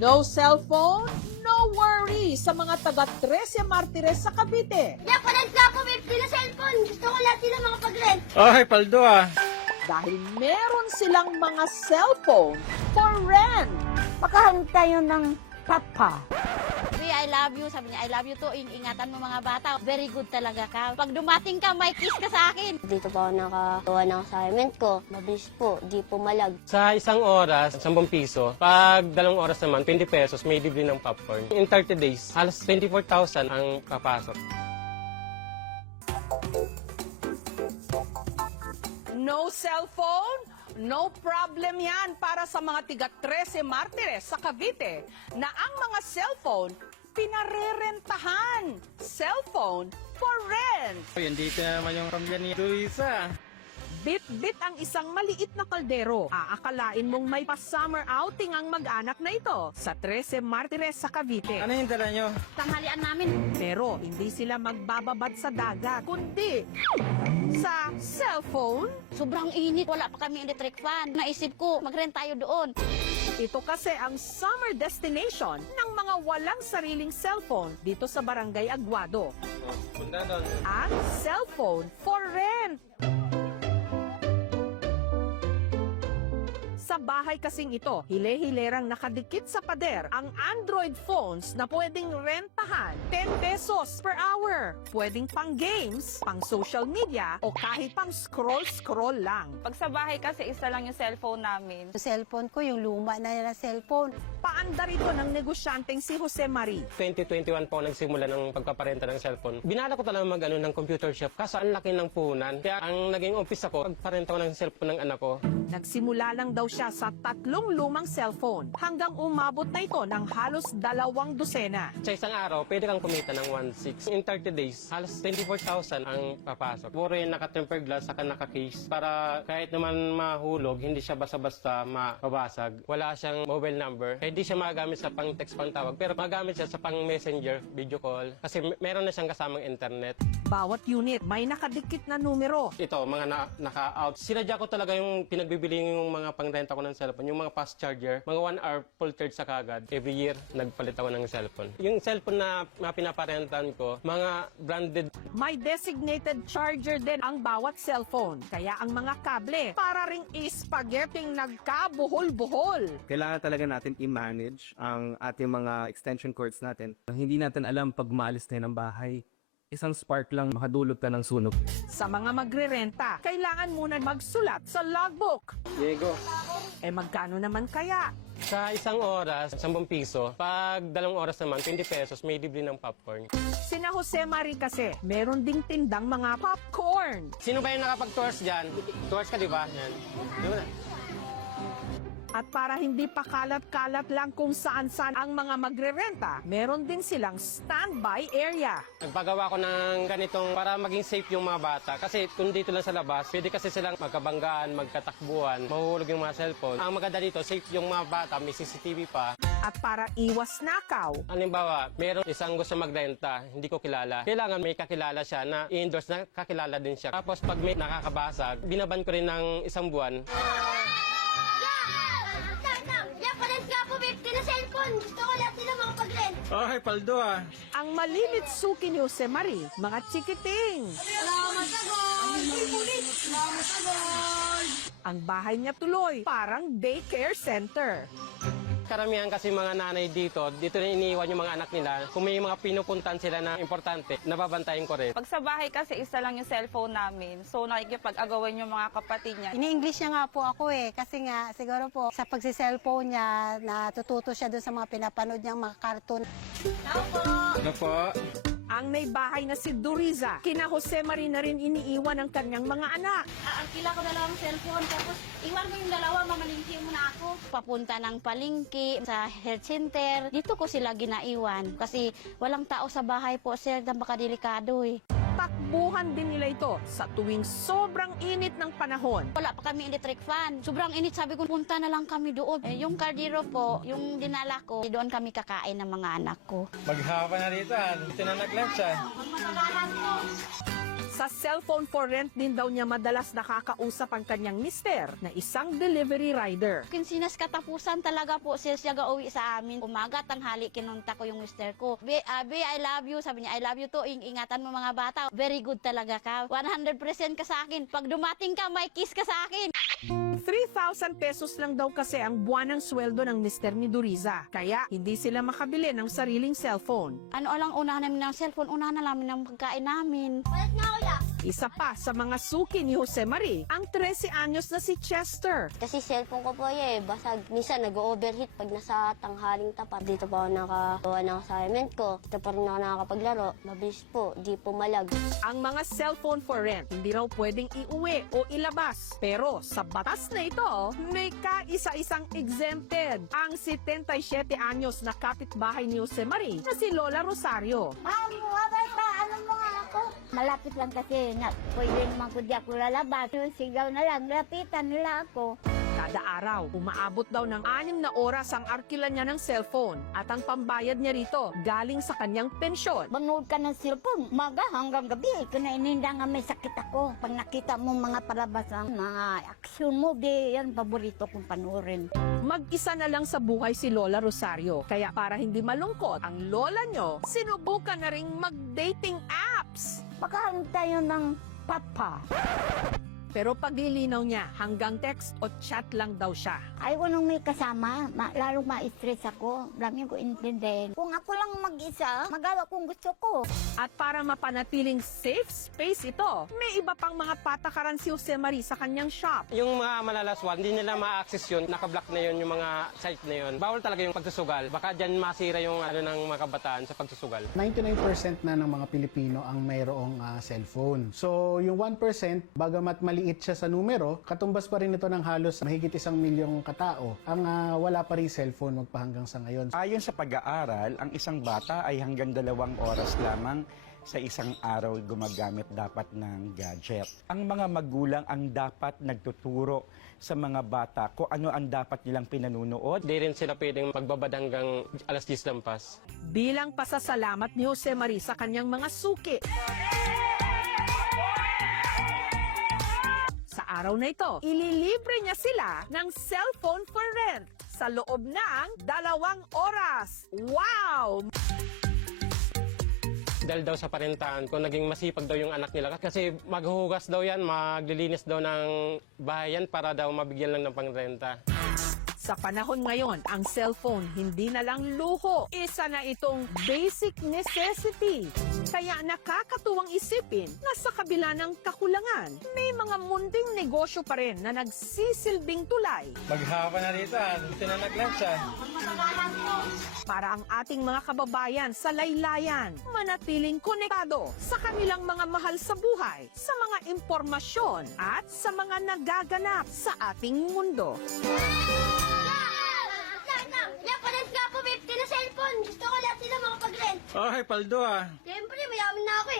No cellphone, no worry sa mga taga 13 Martires sa Cavite. Parents nga po, may na cellphone. Gusto ko lahat sila makapag-rent. Ay, paldo ah. Dahil meron silang mga cellphone for rent. Makahanap tayo ng papa. Kuya, I love you. Sabi niya, I love you too. Ingatan mo mga bata. Very good talaga ka. Pag dumating ka, may kiss ka sa akin. Dito pa ako nakagawa ng assignment ko. Mabilis po, di po malag. Sa isang oras, 10 piso. Pag 2 oras naman, 20 pesos, may libre ng popcorn. In 30 days, halos 24,000 ang papasok. No cellphone? No problem yan para sa mga tiga 13 Martires sa Cavite na ang mga cellphone pinarerentahan. Cellphone for rent. Hindi ka naman yung pamilya ni Luisa. Bit-bit ang isang maliit na kaldero. Aakalain mong may pa-summer outing ang mag-anak na ito sa 13 Martires sa Cavite. Ano yung dala nyo? Tanghalian namin. Pero hindi sila magbababad sa dagat, kundi sa cellphone. Sobrang init. Wala pa kami electric fan. Naisip ko, mag-rent tayo doon. Ito kasi ang summer destination ng mga walang sariling cellphone dito sa Barangay Aguado. Punta doon. Ang cellphone for rent. Sa bahay kasing ito, hile-hilerang nakadikit sa pader ang Android phones na pwedeng rentahan 10 pesos per hour. Pwedeng pang games, pang social media, o kahit pang scroll-scroll lang. Pag sa bahay kasi, isa lang yung cellphone namin. Yung cellphone ko, yung luma na cellphone. Paanda rito ng negosyanteng si Jose Marie. 2021 po ako nagsimula ng pagpaparenta ng cellphone. Binala ko talaga ng computer shop kaso ang laki ng punan. Kaya ang naging umpisa ko, pagparenta ko ng cellphone ng anak ko. Nagsimula lang daw siya sa 3 lumang cellphone hanggang umabot na ito ng halos 2 dosena. Sa isang araw, pwede kang kumita ng 1.6. In 30 days, halos 24,000 ang papasok. Puro yung naka-tempered glass, saka naka-case. Para kahit naman mahulog, hindi siya basta-basta mababasag. Wala siyang mobile number. Hindi siya magamit sa pang-text, pang-tawag. Pero magamit siya sa pang-messenger, video call. Kasi meron na siyang kasamang internet. Bawat unit may nakadikit na numero. Ito, mga naka-out. Sinadya ko talaga yung pinagbibili yung mga pang-renta ko ng cellphone. Yung mga fast charger, mga 1 hour full charge sa kagad. Every year, nagpalit ako ng cellphone. Yung cellphone na pinaparentan ko, mga branded. May designated charger din ang bawat cellphone. Kaya ang mga kable para ring spaghetting nagkabuhol-buhol. Kailangan talaga natin i-manage ang ating mga extension cords natin. Hindi natin alam pag maalis tayo ng bahay. Isang spark lang makadulot ka ng sunog. Sa mga magre-renta, kailangan muna magsulat sa logbook. Diego. Magkano naman kaya? Sa isang oras, 10 piso. Pag 2 oras naman, 20 pesos, may libre ng popcorn. Sina Jose Marie kasi, meron ding tindang mga popcorn. Sino ba yung nakapag-tours dyan? Tours ka, di ba? Yan. Diba? At para hindi pa kalat-kalat lang kung saan-saan ang mga magre-renta, meron din silang standby area. Nagpagawa ko ng ganitong para maging safe yung mga bata. Kasi kung dito lang sa labas, pwede kasi silang magkabanggaan, magkatakbuhan, mahuhulog yung mga cellphone. Ang maganda dito, safe yung mga bata, may CCTV pa. At para iwas nakaw, Halimbawa, meron isang gusto magrenta, hindi ko kilala. Kailangan may kakilala siya na i-endorse na kakilala din siya. Tapos pag may nakakabasag, binaban ko rin ng 1 buwan. Parents nga po, may na cellphone. Gusto ko lahat sila makapag-rent. Ay, paldo ah. ang malimit suki ni Jose Marie, mga chikiting. Salamat agad! Salamat agad! Ang bahay niya tuloy, parang daycare center. Karamihan kasi mga nanay dito na iniiwan yung mga anak nila. Kung may mga pinupuntan sila na importante, nababantayan ko rin. Pag sa bahay kasi, isa lang yung cellphone namin. So, nakikipag-agawan yung mga kapatid niya. Ini-English niya nga po ako kasi nga siguro po sa pagsi-cellphone niya, natututo siya doon sa mga pinapanood niyang mga cartoon. Ano po? Ang may bahay na si Duriza, kina Jose Marie na rin iniiwan ang kanyang mga anak. Kila ko dalawang cellphone. Tapos, iwan mo yung dalawa, mamalingki mo na ako. Papunta ng palingki, sa health center. Dito ko sila ginaiwan. Kasi walang tao sa bahay po, sir. Napakadelikado eh. Takbuhan din nila ito sa tuwing sobrang init ng panahon. Wala pa kami electric fan. Sobrang init. Sabi ko, punta na lang kami doon. Yung kardiro po, yung dinala ko, doon kami kakain ng mga anak ko. Maghapa na dito ah. Dito na nag-lunch ah. Sa cellphone for rent din daw niya madalas nakakausap ang kanyang mister na isang delivery rider. Kinsinas katapusan talaga po sir siya gauwi sa amin. Umaga, tanghali, kinunta ko yung mister ko. Be, I love you. Sabi niya, I love you to. Ingatan mo mga bata. Very good talaga ka. 100% ka sa akin. Pag dumating ka, may kiss ka sa akin. 3,000 pesos lang daw kasi ang buwanang sweldo ng mister ni Doriza. Kaya hindi sila makabili ng sariling cellphone. Ano lang unahan namin ng cellphone, unahan na namin ng pagkain namin. Palit nga kuya. Isa pa sa mga suki ni Jose Marie, ang 13 anyos na si Chester. Kasi cellphone ko po basag. Minsan nag-overheat pag nasa tanghaling tapat. Dito pa ako nakagawa ng assignment ko. Dito pa rin ako nakakapaglaro. Mabilis po, di po malag. Ang mga cellphone for rent hindi raw pwedeng iuwi o ilabas. Pero sa batas na ito, may kaisa-isang exempted. Ang 77 anyos na kapitbahay ni Jose Marie na si Lola Rosario. Ano mo nga ako? Malapit lang kasi na pwede naman ko di ako lalabas. Yung sigaw na lang, lapitan nila ako. Kada araw, umaabot daw ng 6 na oras ang arkila niya ng cellphone at ang pambayad niya rito galing sa kanyang pensyon. Manood ka ng cellphone, maga hanggang gabi. Kinaininda nga may sakit ako. Pag nakita mo mga palabas ng mga action movie, yan paborito kong panoorin. Mag-isa na lang sa buhay si Lola Rosario. Kaya para hindi malungkot, ang lola nyo, sinubukan na ring mag-dating apps. Makahanap tayo ng papa. Pero paglilinaw niya, hanggang text o chat lang daw siya. Ayaw nung may kasama, lalong ma-stress ako. Dami ko intindihin. Kung ako lang mag-isa, magawa kung gusto ko. At para mapanatiling safe space ito, may iba pang mga patakaran si Jose Marie sa kanyang shop. Yung mga malalaswan, hindi nila ma-access yun. Nakablock na yun yung mga site na yun. Bawal talaga yung pagsusugal. Baka dyan masira yung ng mga kabataan sa pagsusugal. 99% na ng mga Pilipino ang mayroong cellphone. So, yung 1%, bagamat maliit siya sa numero, katumbas pa rin ito ng halos mahigit 1 milyong katao ang wala pa rin cellphone magpahanggang sa ngayon. Ayon sa pag-aaral, ang isang bata ay hanggang 2 oras lamang sa isang araw gumagamit dapat ng gadget. Ang mga magulang ang dapat nagtuturo sa mga bata kung ano ang dapat nilang pinanunood. Di rin sila pwedeng magbabad hanggang alas 10 lampas. Bilang pasasalamat ni Jose Marie sa kanyang mga suki. Sa araw na ito, ililibre niya sila ng cellphone for rent sa loob ng 2 oras. Wow! Dahil daw sa parentahan ko, naging masipag daw yung anak nila. Kasi maghuhugas daw yan, maglilinis daw ng bahayan para daw mabigyan lang ng pangrenta. Sa panahon ngayon, ang cellphone hindi na lang luho. Isa na itong basic necessity. Kaya nakakatuwang isipin na sa kabila ng kakulangan, may mga munting negosyo pa rin na nagsisilbing tulay. Maghapa na rito, dito na nag-lunch Para ang ating mga kababayan sa laylayan, manatiling konektado sa kanilang mga mahal sa buhay, sa mga impormasyon at sa mga nagaganap sa ating mundo. Palit nga po 50 na cellphone. Gusto ko lahat sila makapag-rent. Ay, paldo Siyempre, mayaman na ako